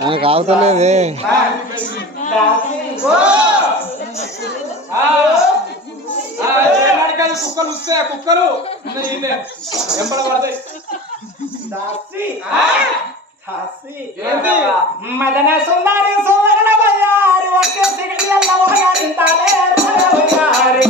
నాకు ఆగుతలేదే. కుక్కలు వస్తే కుక్కలు ఎంపడ పడతాయి. మదన సుందరి సువర్ణ బయ్యారి ఒకే సిగడి ఎల్లవగారి తాలే బయ్యారి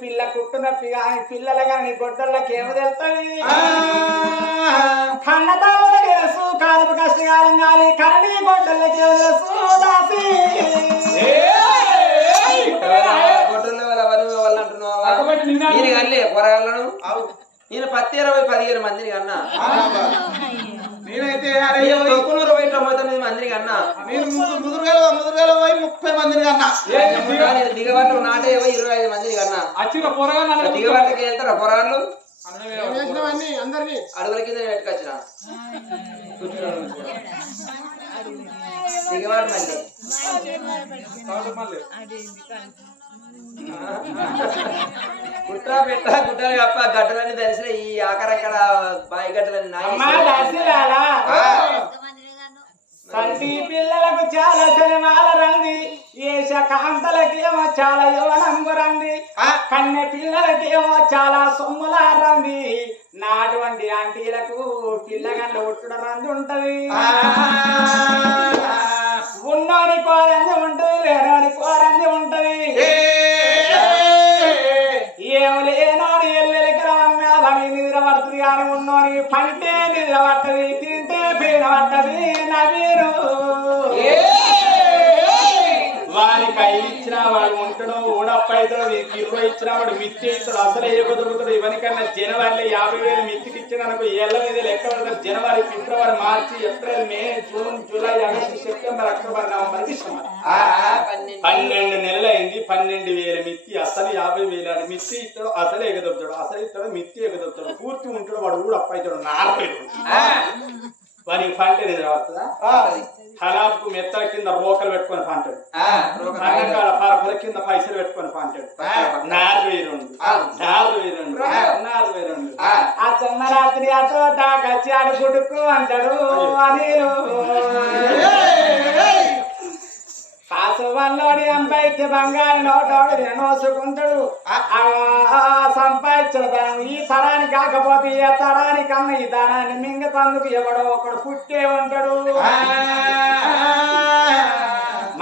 పిల్ల కుట్టునప్పి కానీ పిల్లల కానీ గొడ్డళ్ళకి ఏమి తెలుస్తుంది కన్నతాల తెలుసు కాలుపు కష్టకాలం కానీ కరణి గొడ్డళ్ళకి ఏమి తెలుసు దాసి పొరగలను నేను 10-20-15 మందిని కన్నా నేనైతే 99 మందిని కన్నా నేను ముదురుగల 30 మందిని కన్నా దిగవాళ్ళు నాటే 25 మందిని కన్నా వచ్చిన పొరగా దిగవాళ్ళకి వెళ్తారా పొరగాళ్ళు అందరినీ అడుగుల కింద పెట్టుకొచ్చిన దిగవాడు మళ్ళీ కుట్ర పెట్ట గుట్టలు కప్ప గడ్డలన్నీ తెలిసిన ఈ ఆకరక్కడ బాయి గడ్డలన్నీ సంటి పిల్లలకు చాలా సినిమాల రంది ఏష కాంతలకేమో చాలా యువనంగు రంది కన్నె పిల్లలకేమో చాలా సొమ్ముల రంది నాటువంటి ఆంటీలకు పిల్లగండ్ల ఉట్టుడ రంది ఉంటది ఉన్నోని కోరంది ఉంటది లేనోని కోరంది ఉంటది ఏమి లేనోని ఎల్లెలకి అమ్మాదని నిద్ర పడుతుంది కానీ ఉన్నోని పంటే నిద్ర పట్టది తింటే పీడ పట్టది నవీరు వారికి 5 ఇచ్చినా వాడు ఉంటాడు ఊడప్పైతాడు 20 ఇచ్చినా వాడు మిత్తి ఇస్తాడు అసలే దొరుకుతాడు ఇవనికన్నా జనవరిలో 50,000 మిత్తికి ఇచ్చినందుకు ఏళ్ళ మీద లెక్క పడతారు జనవరి ఫిబ్రవరి మార్చి ఏప్రిల్ మే జూన్ జూలై August September October November December 12 నెలలు అయింది 12,000 మిత్తి అసలు 50,000 మిత్తి ఇస్తాడు అసలే ఎగదొప్పుతాడు అసలు ఇస్తాడు మిత్తి ఎగదొప్పుతాడు పూర్తి ఉంటాడు వాడు ఊడప్పైతాడు నార్పైతాడు వానికి పంట నిద్ర వస్తుందా హలాపుకు మెత్తల కింద రోకలు పెట్టుకొని పంటాడు అన్నకాల పరపల కింద పైసలు పెట్టుకొని పంటాడు 4,200 ఆ జన్మరాత్రి అటో టాకచ్చి ఆడు గుడుకు అంటాడు అనిలు కాసువల్లోడి సంపాదించే బంగారు నోటోడు నోసుకుంటాడు సంపాదించిన ధనం ఈ తరానికి కాకపోతే ఏ తరానికన్నా ఈ ధనాన్ని మింగతందుకు ఎవడో ఒకడు పుట్టే ఉంటాడు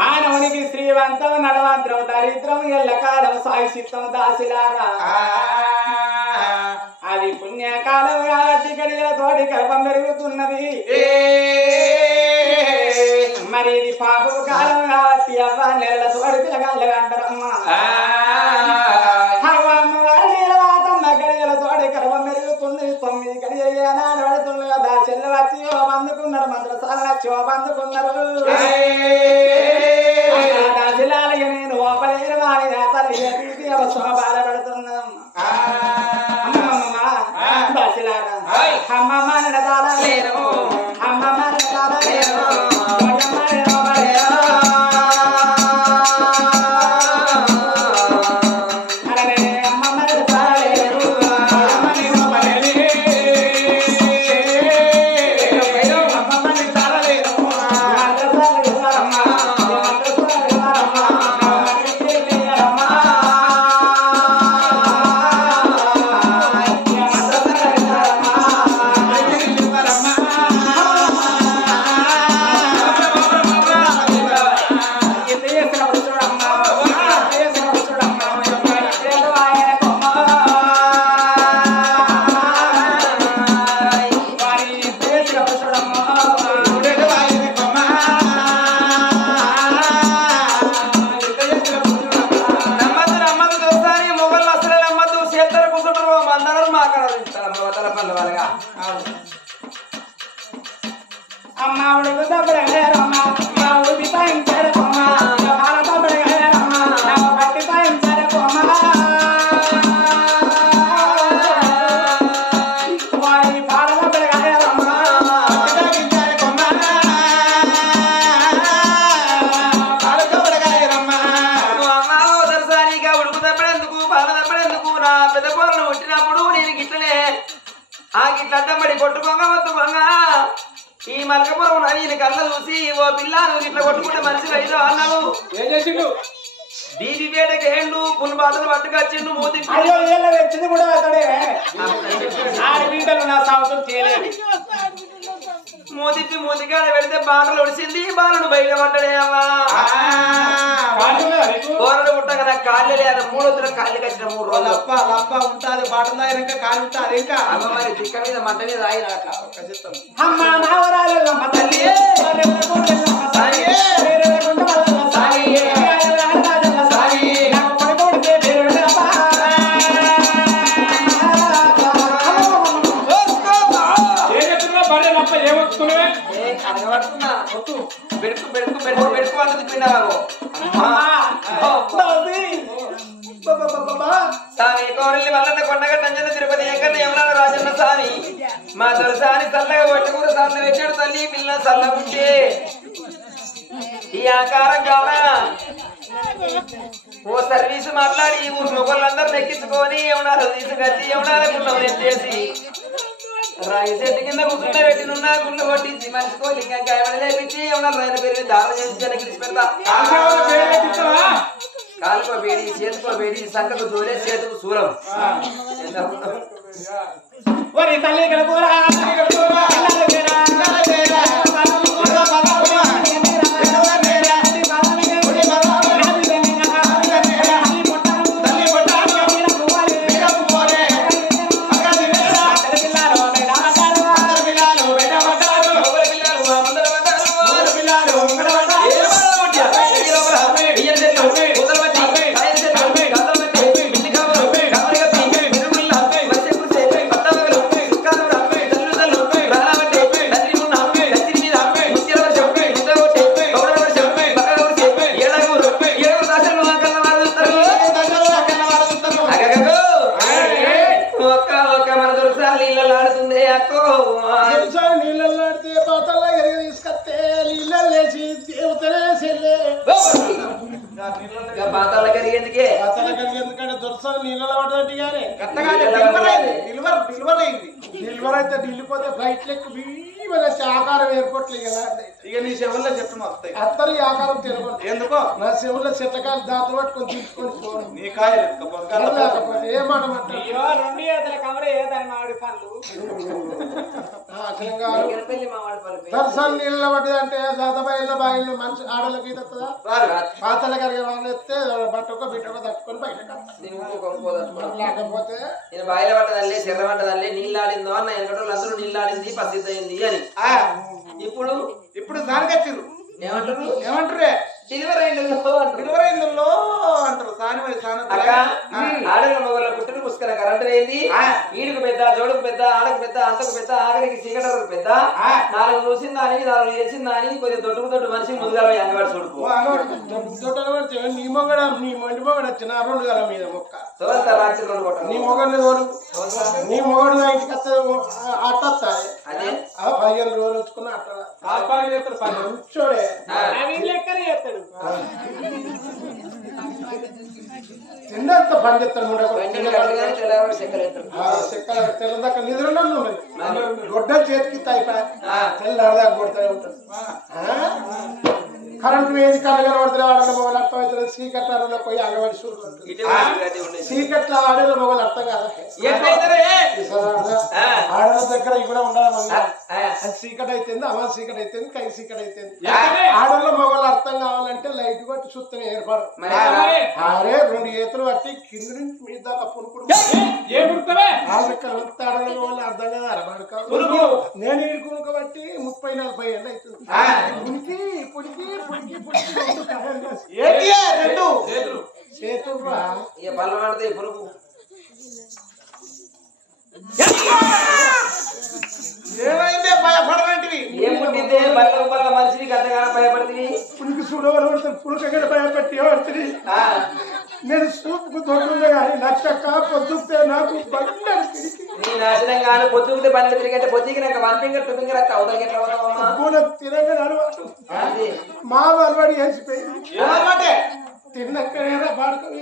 మానవునికి శ్రీవంతం నడవంతరం దరిద్రం ఎల్లకాలం సాయిసిత్తం దాసిలాగా అది పుణ్యకాలం కాబట్టి గడియల తోటి గర్భం పెరుగుతున్నది మరి ఇది పాపపు కాలం కాబట్టి అవ్వ నెలల తోడి పిల్లగాళ్ళు అంటారమ్మా అమ్మవారి నీలవాతమ్మ గడియల తోడి గర్భం పెరుగుతుంది 9 గడియలు ఏనాడు పడుతుంది కదా చెల్లు వచ్చి ఓ బందుకున్నారు మంత్రసాల వచ్చి ఓ బందుకున్నారు దాసిలాలకి నేను ఓపలేరు వాడి నా తల్లి తీసి బాధపడుతున్నామ్మా దాసిలారా అమ్మమ్మ నడదాల లేరు అమ్మమ్మ నడదాల లేరు ఉడుకు తప్పడగరమ్మ మా ఉడిపి పాయించారు కొమ్మ పాల తప్పడగరమ్మ నా పట్టి పాయించారు కొమ్మ వారి పాల తప్పడగరమ్మ తాగించారు కొమ్మ పాల తప్పడగరమ్మ దర్శనిగా ఉడుకు తప్పడెందుకు పాల తప్పడెందుకు నా పెద్ద పొరలు పుట్టినప్పుడు నేను గిట్లనే ఆ గిట్ల అడ్డంబడి కొట్టుకోగా వద్దుకోగా ఈ మలకపురం నేను కళ్ళ చూసి ఓ పిల్ల నువ్వు ఇట్లా కొట్టుకుంటే మనిషి అయితే అన్నావు ఏం చేసిండు దీది వేడకి ఏండు పుల్ బాటలు పట్టుకొచ్చిండు మూతి అయ్యో వీళ్ళ వచ్చింది కూడా అతడే ఆడి బిడ్డలు నా సాగుతూ చేయలేదు మూతిప్పి మూతికాడ పెడితే బాటలు ఒడిసింది బాలను బయట పడ్డడే అమ్మా కూరలు పుట్టక నాకు కాళ్ళు లేదు మూడొద్దుల కాళ్ళు కచ్చిన 3 రోజులు లప్ప లప్ప ఉంటాది బాటలు ఇంకా కాలు ఉంటాది ఇంకా అమ్మ మరి తిక్క మీద మంట మీద ఆయన అట్లా అమ్మ నావరాలమ్మ తల్లి బెడుకు బెడుకు బెడుకు బెడుకు అంటుంది పిండావు స్వామి కోరిల్ని మల్లన్న కొండగట్ట అంజన తిరుపతి ఎంకన్న యమునాడ రాజన్న స్వామి మా దొరసాని చల్లగా ఒట్టుకూర సల్ల పెట్టాడు తల్లి పిల్ల చల్ల ఉంటే ఈ ఆకారం కాదా ఓ సర్వీసు మాట్లాడి ఈ ఊరు మొగళ్ళందరూ ఎక్కించుకొని యమునాలు తీసుకొచ్చి యమునాలకున్నాం ఎత్తేసి రాయి చెట్టు కింద కూర్చుంటే పెట్టినున్నా గుళ్ళు కొట్టించి మనిషికో లింగం కాయమని లేపించి యమునాలు రైలు పేరు దారం చేసి గిడిచి పెడతా కాలుకో వేడి చేతుకో వేడి సంకకు దూరే చేతుకు సూరం వరి తల్లి గడపూరా పాతాల కరిగేందుకే ఎందుకంటే దొరసాలు నీళ్ళలో పడదట్టి కానీ డెలివరీ అయితే ఢిల్లీపోతే ఫ్లైట్ లెక్క వచ్చి ఆకారం ఏర్పోట్లు ఇక నీ చెవుల్లో చెట్టు వస్తాయి అత్తరు ఈ ఆకారం తినకూడదు ఎందుకో నా చెవుల్లో చెట్టకాయలు దాతలు పట్టుకొని తీసుకొని పోవడం నీ కాయలు లేకపోతే ఏ మాట మాట్లాడు దర్శనం నీళ్ళ పడ్డది అంటే దాదాబాయిల్లో బాయిల్లో మంచి ఆడలకి ఈతదా పాతల కరిగే వాళ్ళు ఎత్తే బట్టకో బిట్టకో తట్టుకొని బయటకు లేకపోతే నేను బాయిల పట్టదల్లే చెర్ర పట్టదల్లే నీళ్ళు ఆడిందో అన్న వెనకటోళ్ళు అందరూ నీళ్ళు ఆడింది ప్రసిద్ధి అయింది అని ఇప్పుడు దానికి వచ్చిర్రు ఏమంటారు ఏమంటారే డెలివరీ అయిందో డెలివరీలో అంటారు సాని ఆడల మొగల పుట్టిన పుష్కర కరెంట్ అయింది ఈడుకు పెద్ద జోడుకు పెద్ద ఆడకు పెద్ద అంతకు పెద్ద ఆఖరికి చీకటకు పెద్ద 4 చూసిందని 4 చేసిందని కొద్దిగా దొడ్డు మనిషి ముందుగా అంగవాడు చూడుకో నీ మొగడ నీ మండి మొగడ వచ్చిన 2 గల మీద మొక్క రాత్రి 2 కొట్ట నీ మొగడిని తోలు నీ మొగడు నా ఇంటికి వస్తే అట్టాయి అదే 15 రోజులు వచ్చుకున్న అట్ట చూడే తిండంత పని చెప్తాను తెల్లదాకా నిద్రలో గొడ్డ చేతికి అయిపోయా తెల్లదాకా కొడతానే ఉంటాడు కరెంట్ వేది కళ్ళు కనబడుతుంది ఆడల మొగలు అర్థం అవుతుంది చీకట్లలో పోయి అంగవాడి చూడు చీకట్ల ఆడల మొగలు అర్థం కాదా ఆడల దగ్గర కూడా ఉండాలి చీకటి అయితుంది అమ్మ చీకటి అయితుంది కై చీకటి అయితుంది ఆడల మొగలు అర్థం కావాలంటే లైట్ కొట్టి చూస్తేనే ఏర్పడు అరే 2 ఏతులు పట్టి కింద నుంచి మీద దాకా పునుకుడు ఆడల మొగలు అర్థం కదా అరబడక నేను ఈ కునుక బట్టి 30-40 ఏళ్ళు అవుతుంది పునికి పునికి పళ్ళు పడితే పురుగు ఏమైందే భయపడమంటివి ఏం పుట్టిందే బల్ల బల్ల మనిషిని గంటగానం భయపడుతుంది పులికి చూడవరు పులికగడ భయపెట్టి పడుతుంది నేను సూపుకు దొడ్డుండే కానీ నచ్చక పొద్దుతే నాకు బండి నీ నాశనం కాను పొద్దుకుంటే బండ్లు తిరిగంటే పొద్దుకి నాకు 1 ఫింగర్ 2 ఫింగర్ వస్తా అవతలకి ఎట్లా పోతావమ్మా పూలకు తినగా అలవాటు మా అలవాటు వేసిపోయింది తిన్నక్కనే పాడుకొని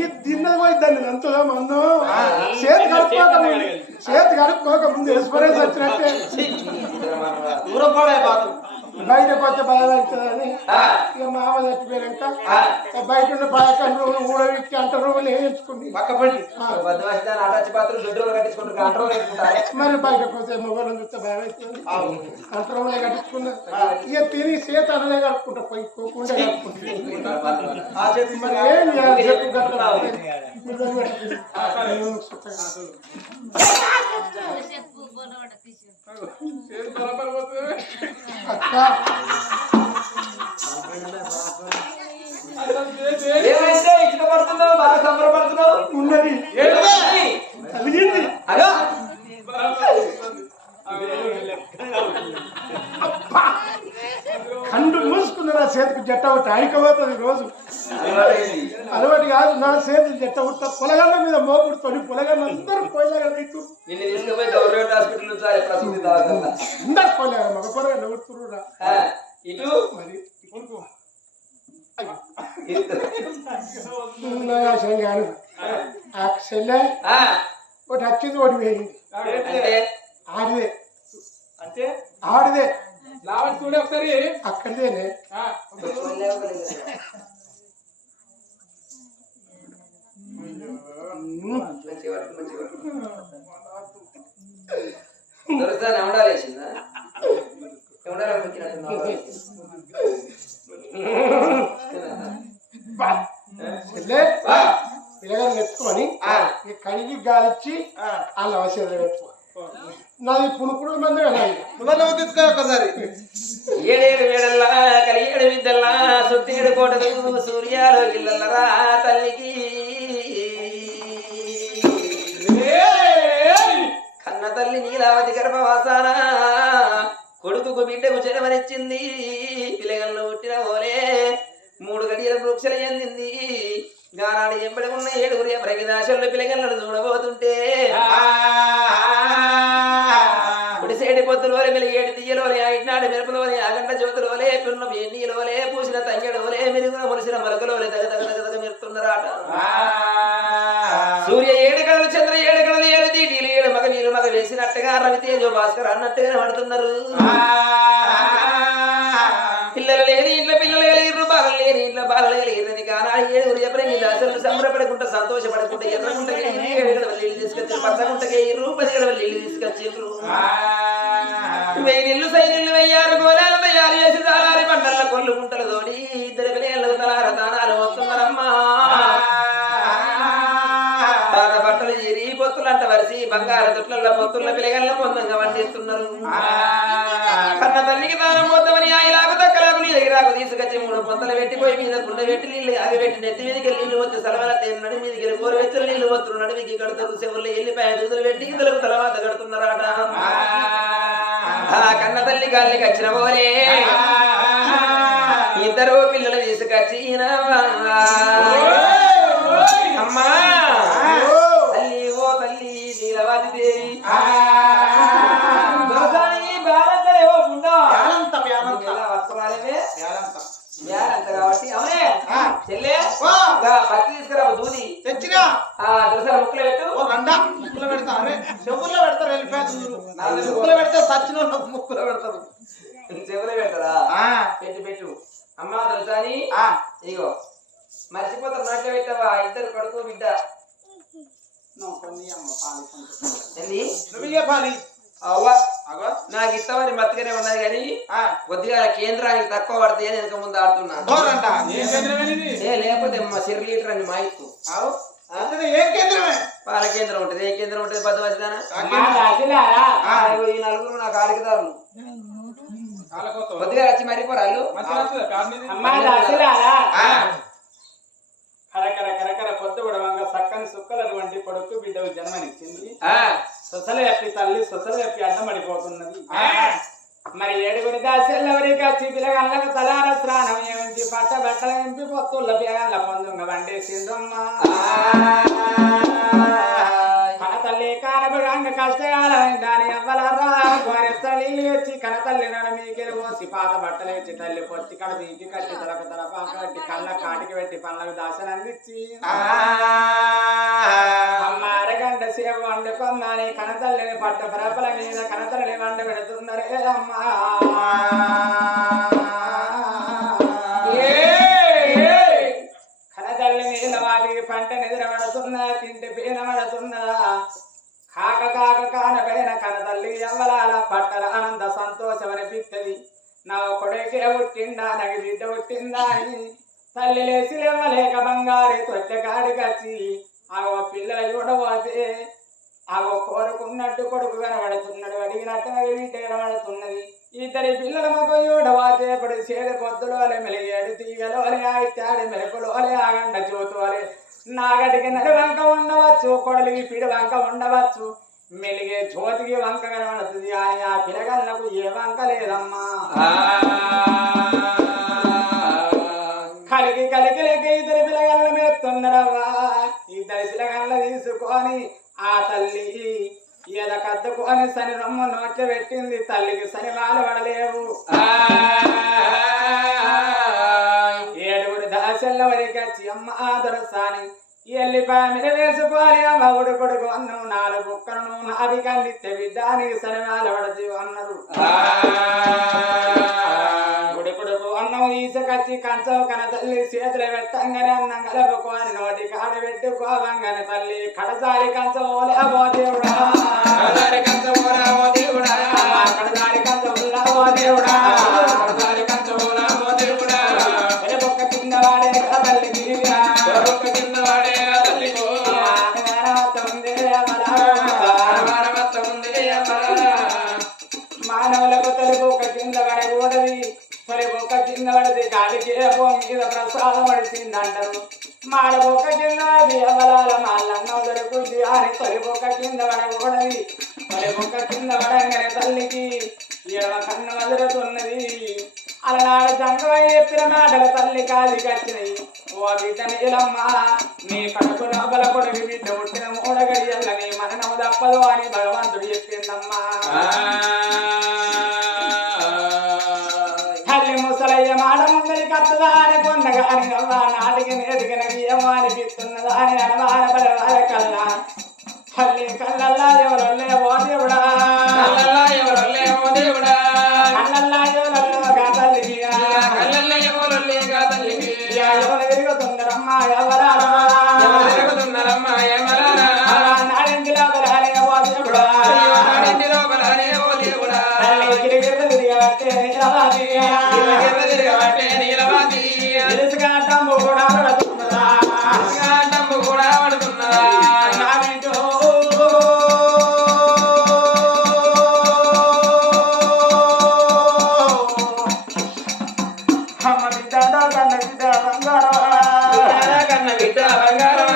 ఈ తిన్నది పోయి దాన్ని అంతగా మన్ను చేతి కడుక్కోక ముందు ఎక్స్పీరియన్స్ వచ్చినట్టే దూరం పడే బాతు బయట పోతే బాధ అవుతుందని ఇక మామ చచ్చిపోయాక బయట ఉన్న బాయకండ్రు ఊడవిక్కి అంటారు వేయించుకుని పక్కపడి అటాచి పాత్రలు దొడ్డు కట్టించుకుంటారు కంట్రోల్ వేసుకుంటారు మరి బయట పోతే మొబైల్ చూస్తే భయం అవుతుంది కంట్రోలే కట్టించుకున్నా ఇక తిని చేత అనలే కలుపుకుంటా పోయి పోకుండా మరి ఏం చేయాలి చెప్పు గట్ల ఏమైతే ఇష్టపడుతున్నావు బాగా సంబరపడుతున్నావు ఉన్నది కలిగింది అదో కండు మూసుకున్న నా చేతికి జట్ట ఒకటి ఆడికపోతుంది రోజు అలవాటు కాదు నా చేతికి జట్ట ఉట్ట పొలగల్ల మీద మోపుడుతోని పొలగల్ల అందరూ పోయలేగా నీకు నిన్ను తీసుకుపోయి గవర్నమెంట్ హాస్పిటల్ నుంచి ప్రసూతి దాకా అందరు పోలేగా మగ పొలగల్ల ఉడుతురురా ఇటు మరి కాను ఆ చెల్లె ఒకటి వచ్చింది ఒకటి వేయింది ఆడిదే అంటే ఆడిదే లావణ్ చూడే ఒకసారి అక్కడిదేనే దొరుకుతాను ఎవడాలేసిందా చెల్లె పిల్లగారు నెత్తుకొని కడిగి గాలిచ్చి వాళ్ళ అవసరం పెట్టుకో నాది పుణుకుడు మంది తీసుకో ఒకసారి ఏడేడు వేడల్లా కలిగేడు విద్దల్లా సుత్తేడు కోటలు సూర్యాలో గిల్లరా తల్లికి కన్న తల్లి నీలావతి గర్భవాసాన కొడుకు బిడ్డకు జనమనిచ్చింది పిల్లగల్లో పుట్టిన ఓలే 3 గడియల వృక్షలు చెందింది గానాడు ఎంబడి ఉన్న 7 ప్రగిదాశల్లో పిల్లగల్లను చూడబోతుంటే పుడిసేటి పొత్తులోలే మెలిగేటి తీయలోలే ఆయినాడు మెరుపులోలే ఆగంట జ్యోతులోలే పిన్న ఎన్నిలోలే పూసిన తంగెడోలే మెరుగున ములిసిన మరకలోలే తగ మెరుతున్నారాట సూర్య 7 కళలు చంద్ర 7 కళలు 7 దీటీలు 7 మగ వీరు మగ వేసినట్టుగా రవితేజో భాస్కర్ అన్నట్టుగా పడుతున్నారు పిల్లలు లేని ఇంట్లో పిల్లలు కలిగిరు బాలలు లేని ఇంట్లో బాలలు కలిగిరని కానాడు 7 ఎప్పుడైనా దాసలు సంబరపడకుండా సంతోషపడకుండా ఎర్రగుంటకి నీళ్ళు తీసుకొచ్చారు పచ్చగుంటకి రూపదిగడ నీళ్ళు తీసుకొచ్చిండ్రు 1000 నీళ్ళు సైనిళ్ళు 1000 గోళాలు తయారు చేసి దారారి పంటల కొల్లు గుంటలు తోడి 2 పిల్లలు తలార దానాలు వస్తున్నారమ్మా పాత బట్టలు చేరి పొత్తులంట వరిసి బంగారు దుట్ల పొత్తుల పిల్లగల్ల పొందంగా వండిస్తున్నారు కన్న తల్లికి దానం పోతామని ఆయనకు దక్కలకు నీ దగ్గరకు తీసుకొచ్చి 3 పొంతలు పెట్టిపోయి మీద గుండె పెట్టి నీళ్ళు ఆగిపెట్టి నెత్తి మీదకి నీళ్ళు వచ్చి సలవల నడి మీదకి గోరు వెచ్చలు నీళ్ళు వస్తున్నారు నడిమికి కడుతూ చెవుల్లో ఎల్లిపాయ దూదులు పెట్టి ఇందులకు తర్వాత కడుతున్నారట ఆ కన్న తల్లి గాలికి వచ్చిన పోలే 2 పిల్లలు తీసుకొచ్చి అమ్మా తల్లి ఓ తల్లి నీలవతి దేవి కాబట్టి అవునే చెల్లె పత్తి తీసుకురా దూది తెచ్చినా దొరసారి ముక్కలు పెట్టు ముక్కులు పెడతారు చెవుల్లో పెడతారు వెళ్ళిపోయారు ముక్కులు పెడితే సచ్చిన ముక్కులు పెడతారు చెవులు పెడతారా పెట్టు అమ్మా దొరసాని ఇగో మర్చిపోతారు నోట్లో పెట్టావా 2 కొడుకు బిడ్డ నువ్వే పాలి అవ్వ నాకు ఇష్టమని మత్తుగానే ఉన్నది కానీ కొద్దిగా కేంద్రానికి తక్కువ పడతాయి అని వెనక ముందు ఆడుతున్నా లేకపోతే మా 1 లీటర్ అని మా ఇత్తు పాల కేంద్రం ఉంటది ఏ కేంద్రం ఉంటది బద్దవసిదానా ఈ 4 నాకు ఆడికదారులు కొద్దిగా వచ్చి మరిపోరాళ్ళు కరకర పొద్దు ఉడవంగ సక్కని సుక్కలటువంటి కొడుకు బిడ్డకు జన్మనిచ్చింది సొసలు ఎప్పి తల్లి సొసలు ఎప్పి అడ్డం పడిపోతున్నది మరి ఏడుగురి దాసెల్లవరికి వచ్చి పిల్లగాళ్ళకు తలార స్నానం ఏమించి పట్ట బట్టల ఎంపి పొత్తుల పిల్లగాళ్ళ పొందుంగ వండేసిందమ్మా కనతల్లి కానబడంగ కష్టకాలం దాని అవ్వలారా నీళ్ళు వచ్చి కనతల్లి నడ మీకెలు పోసి పాత బట్టలు వచ్చి తల్లి పొచ్చి కడ ఇంటి కట్టి తలకు తలపాక కట్టి కళ్ళ కాటికి పెట్టి పళ్ళకు దాసన అందించి అమ్మ అరగంట సేవ వండుకొమ్మని కనతల్లిని పట్ట పరపల మీద కనతల్లిని వండ పెడుతున్నరే అమ్మా కనతల్లి నీళ్ళ వాటికి పంట నిద్రపడుతున్నా తింటే పీన పడుతున్నదా కాక కాక కానపైన కనతల్లి ఎవ్వలాల పట్టల ఆనంద సంతోషం అనిపిస్తుంది నా కొడుకే పుట్టిందా నాకు బిడ్డ పుట్టిందా అని తల్లి లేచి లేవలేక బంగారు తొట్టె కాడికొచ్చి ఆగో పిల్లల చూడబోతే ఆగో కోరుకున్నట్టు కొడుకు కనబడుతున్నాడు అడిగినట్టు బిడ్డ కనబడుతున్నది ఇద్దరి పిల్లల మొక్క చూడబోతే ఇప్పుడు చేడు పొద్దులోలే మెలిగాడు తీగలోలే ఆయిత్యాడు మెరుపులోలే ఆగండ చూతువలే నాగటికి నడి వంక ఉండవచ్చు కొడలికి పిడి వంక ఉండవచ్చు మెలిగే జ్యోతికి వంక కనబడుతుంది ఆ పిల్లగాళ్ళకు ఏ వంక లేదమ్మా కలికి కలికి లేక ఇద్దరు పిల్లగాళ్ళ మేస్తున్నారవ్వా ఇద్దరు పిల్లగాళ్ళ తీసుకొని ఆ తల్లి ఈల కద్దుకొని సని రొమ్ము నోట్ల పెట్టింది తల్లికి సని వాళ్ళు పడలేవు ఏడుగురు దాసెల్ల వరకు వచ్చి అమ్మ ఆదరసాని ఎల్లిపాయ వేసుకోవాలి అమ్మ ఉడుకుడుకు అన్నం 4 బుక్కలను నాది కందిస్తే బిడ్డానికి సనివాలు పడదు అన్నారు ఉడుకుడుకు అన్నం ఈసకచ్చి కంచం కన తల్లి చేతులు పెట్టంగానే అన్నం కలుపుకొని నోటి కాడ పెట్టుకోవంగానే తల్లి కడసారి కంచం ఓలేవో దేవుడా కడసారి కంచం ఓలేవో దేవుడా కడసారి కంచం ఓలేవో దేవుడా కడసారి కంచం ఓలేవో దేవుడా బొక్క కింద వాడే తల్లికి బొక్క కింద వాడే మానవులకు తొలిబొక్క కింద పడకూడది తొలిబొక్క కింద పడితే గాలికి మీద ప్రసాదం పడిచిందంటారు మాడబొక్క కింద దేవలాల మాలన్న దొరుకుద్ది అని తొలిబొక్క కింద పడకూడది తొలిబొక్క కింద పడంగానే తల్లికి ఎడవ కన్ను వదులుతున్నది అలనాడు జంగవై చెప్పిన మాటలు తల్లి కాలికి వచ్చినాయి ఓ బిడ్డ నీలమ్మ నీ కడుపు లోపల కొడుకు బిడ్డ పుట్టిన 3 గడియల్ల నీ మరణం తప్పదు అని భగవంతుడు చెప్పిందమ్మా తల్లి ముసలయ్య మాట ముందరి కత్తదా అని పొందగా అని అవ్వ నాటికి నేటికి ఏమో అనిపిస్తున్నదా అని అనవాన బలవాల కల్లా తల్లి కళ్ళల్లా ఎవరొల్లే ఓ దేవుడా కళ్ళల్లా ఎవరొల్లే ఓ దేవుడా కళ్ళల్లా ఎవరొల్లేగా తల్లికి కళ్ళల్లా ఎవరొల్లే గా తల్లికి ఎవరు తిరుగుతుందరమ్మా ఎవరారా తిరుగుతుందరమ్మా ఎవరారా నాడింటిలో బలాలే ఓ దేవుడా నాడింటిలో బలాలే ఓ దేవుడా తల్లి గిరిగిరి తిరిగబట్టే నీలవాది గిరిగిరి తిరిగబట్టే నీలవాది తెలుసుగా తంబు కూడా పడుతున్నదా తంబు కూడా పడుతున్నదా బంగారం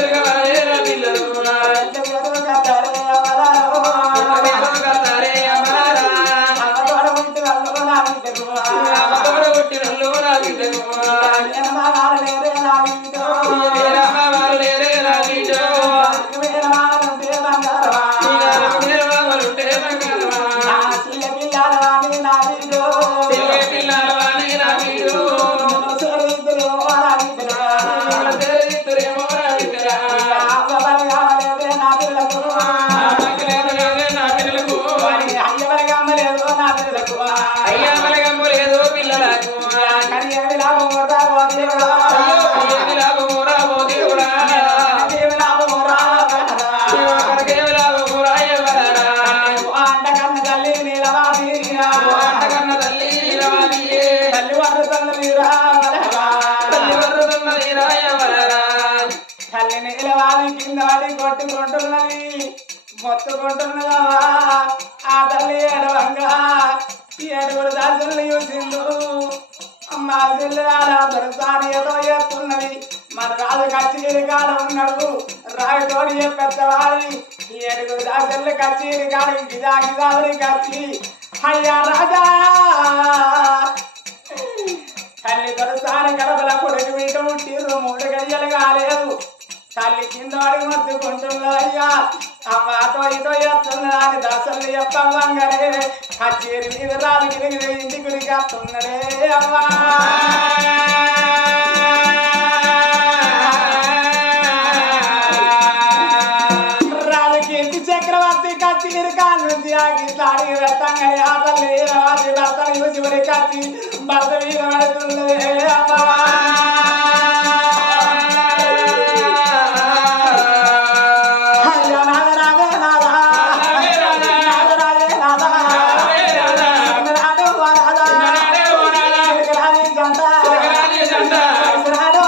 పెరగవాలేరా పిల్లలు కత్తారే అమరారా అమ్మతోడ పుట్టినల్లు నా బిడ్డకు వేరమ్మవారు లేరే నా బిడ్డో వేరమావలుంటే బంగారమా పిల్లలవాణి నా బిడ్డో పిల్లలవాణి నా బిడ్డో తల్లి నీలవాడి కింద వాడి కొట్టుకుంటున్నది మొత్తుకుంటున్నదా ఆ తల్లి ఏడవంగా ఏడుగురు దాసుల్ని చూసిండు అమ్మ దొరసాని ఏదో చేస్తున్నది మన రాజు కచేరి కాడ ఉన్నాడు రాయుతోడి పెద్దవాడి ఏడుగురు దాసుల్ని కచేరి కాడికి గిదా గిదావరి కచ్చి అయ్యా రాజా తల్లి దొరసాని గడపల కొడుకు వీట ముట్టిరు 3 గడియలు కాలేదు తల్లి కింద వాడి మద్దుకుంటున్నదయ్యా అమ్మతో ఇటో చేస్తున్నదా అని దశల్ని చెప్పంగానే కచేరి మీద రాజు గిరిగిరి ఇంటికి వస్తున్నడే అమ్మా రాజకీర్తి చక్రవర్తి కచేరి కాళ్ళ నుంచి ఆగి తాడి రతంగానే ఆ తల్లి రాజు భర్తను చూసి మరి కచ్చి భర్త మీద పడుతున్నదే అమ్మా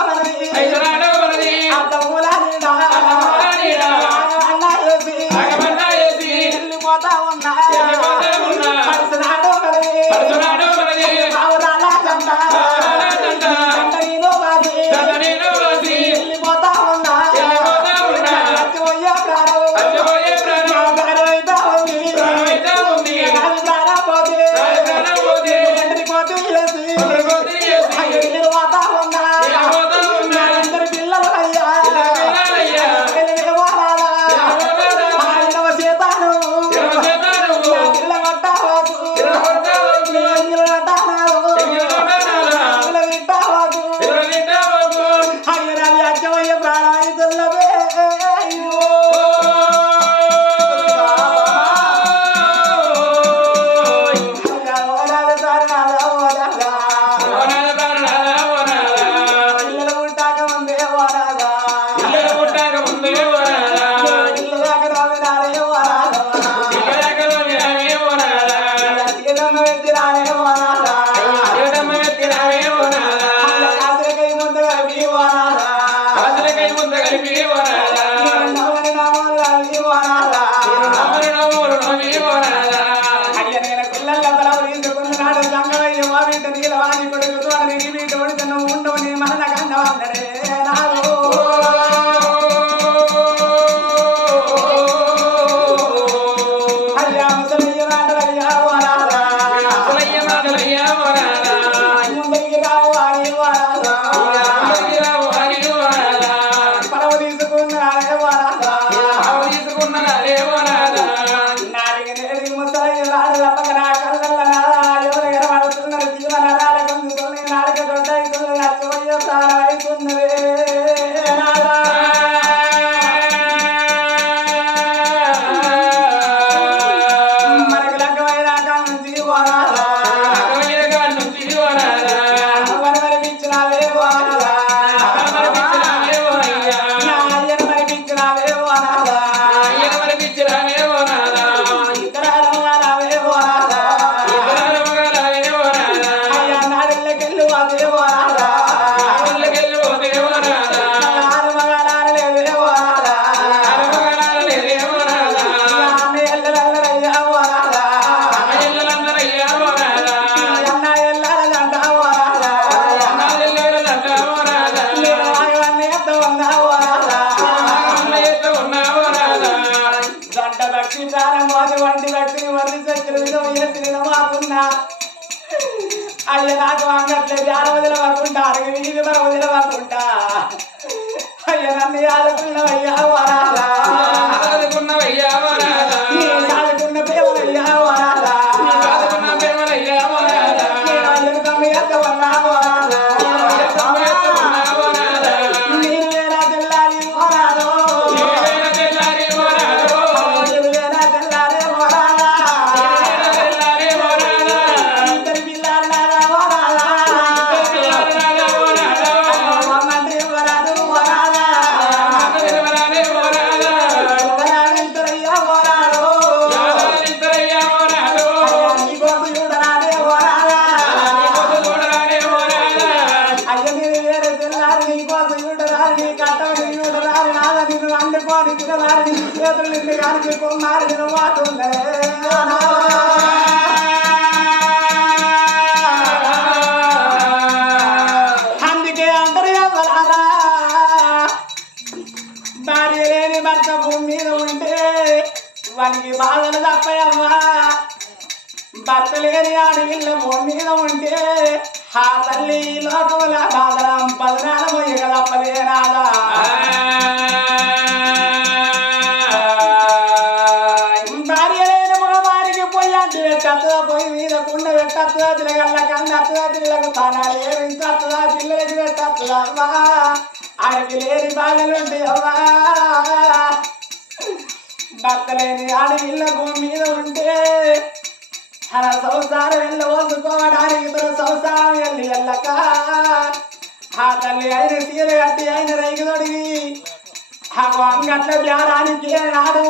Yeah. చేసిన మాకున్నా అయ్య నాకు అంగట్లే జార వదిలవకుండా అరగ వీధి మన వదిలవకుండా అయ్య నన్ను ఆదుకున్నవయ్యా వరాలా ఆదుకున్న ప్రేమలయ్యా వరాలా నేను తమ్మి ఎంత వన్నా వరాలా నేను వేరా తెల్లారి వరాలో వేరా తెల్లారే వరాలా ఇద్దరి పిల్లలారా వరాలా మంత్రి వరాలు వరాలా వరాలిద్దరయ్యా వరాలు నీకోసం చూడరానే వరాలా అయ్య నేను వేరే తెల్లారి నీకోసం చూడరాలి నీ కట్టని చూడరాలి నాద నిన్ను వండుకొని తినరాలి నీ చేతులు నిన్ను కానికి కొమ్మారి నిన్ను మాటుండే అందుకే అంటారు ఎవరారా భార్య లేని భర్త భూమి మీద ఉంటే వానికి బాధలు తప్పయమ్మా భర్త లేని ఆడవిల్ల భూమి మీద ఉంటే ఆ తల్లి ఈ లోకముల బాధలం పదనాల మొయ్యక తప్పలేనాదా భార్య లేని మగవారికి పొయ్యి అంటే పెట్టద్దా పొయ్యి మీద కుండ పెట్టద్దా పిల్లగల్ల కన్ను అత్తదా పిల్లలకు తానాలు ఏమించద్దా పిల్లలకి పెట్టద్దా అమ్మా ఆడికి లేని బాధలు ఉంటాయి అమ్మా భర్త లేని ఆడవిల్ల భూమి మీద ఉంటే అలా సంసారం వెళ్ళబోసుకోవడానికి ఇతర సంసారం వెళ్ళి వెళ్ళక ఆ తల్లి అయిన తీర కట్టి అయిన రైకి తొడిగి ఆ అంగట్ల జ్ఞానానికి నాడు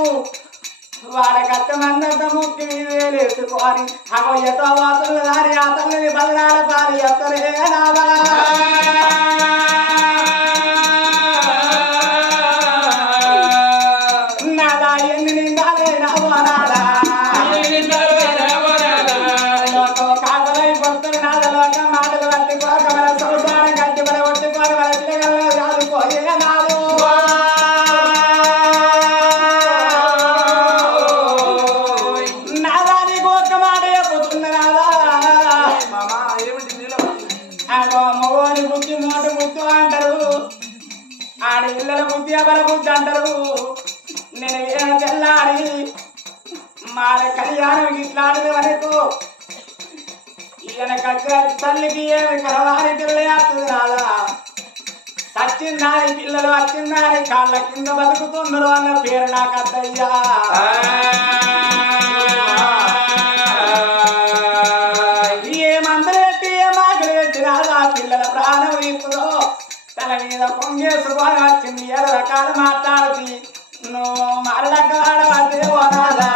వాడ కట్టమందంత ముక్కి మీద వేలేసుకొని ఆ ఎతో వాతుల దారి ఆ తల్లిని బదనాల పారి ఎత్తలే నావా నాదా ఎన్ని నిందాలే నావా నాదా కాకలై పొత్తులు నాదలోక మాటలు పట్టుకోక మన సంసారం కట్టి మన ఒట్టుకొని మన పిల్లగల్లో కాదుపోయే నాదు నాదాని ఒక్క మాట చెప్పుతున్న నాదా మగవాని బుద్ధి మోటు ముద్దు అంటారు ఆడి పిల్లల బుద్ధి అబల బుద్ధి అంటారు నేను ఏమ తెల్లాడి మార కళ్యాణం ఇట్లాంటిది వరకు ఈయన కచ్చ తల్లికి ఏమి కరవారి పిల్లయాస్తుంది రాదా సచ్చిందాని పిల్లలు వచ్చిందాని కాళ్ళ కింద బతుకుతున్నారు అన్న పేరు నాకు అద్దయ్యా ఏ మందులు పెట్టి ఏ మాటలు పెట్టి రాదా పిల్లల ప్రాణం ఇస్తుందో తల మీద పొంగేసుకొని వచ్చింది 7 రకాలు మాట్లాడుతుంది నువ్వు మరలక్క వాడవద్దే ఓ నాదా